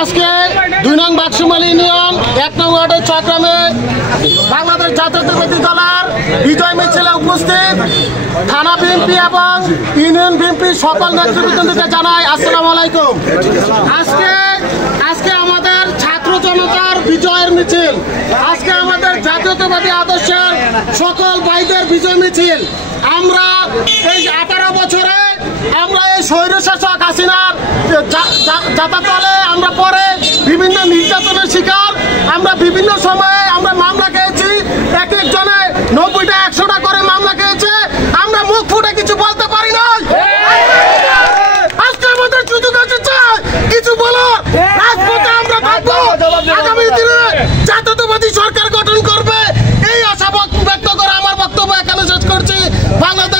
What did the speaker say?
আজকে ২ নং বাক্সুমালী ইউনিয়ন ১ নং ওয়ার্ডের চক্রামে বাংলাদেশ জাতীয়তাবাদী দলের বিজয় মিছিলে উপস্থিত থানা বিএনপি এবং ইউনিয়ন বিএনপি সকল নেতৃবৃন্দকে জানাই আসসালামু আলাইকুম। আজকে আমাদের ছাত্র জনতার বিজয়ের মিছিল, আজকে আমাদের জাতীয়তাবাদী আদর্শের সকল ভাইদের বিজয় মিছিল। আমরা এই 18 বছরে আমরা এই স্বৈরশাসক হাসিনার যাতাতলে আমরা পরে বিভিন্ন নির্যাতনের শিকার, আমরা বিভিন্ন সময়ে আমরা মামলা খেয়েছি, এক একজনে 90টা 100টা করে মামলা খেয়েছে, আমরা মুখ ফুটে কিছু বলতে পারি না। আজকে আমাদের সুযোগ এসেছে কিছু বলার, রাজপথে আমরা থাকবো, আগামী দিনে জাতীয়তাবাদী সরকার গঠন করবে এই আশা ব্যক্ত করে আমার বক্তব্য এখানে শেষ করছি। বাংলাদেশ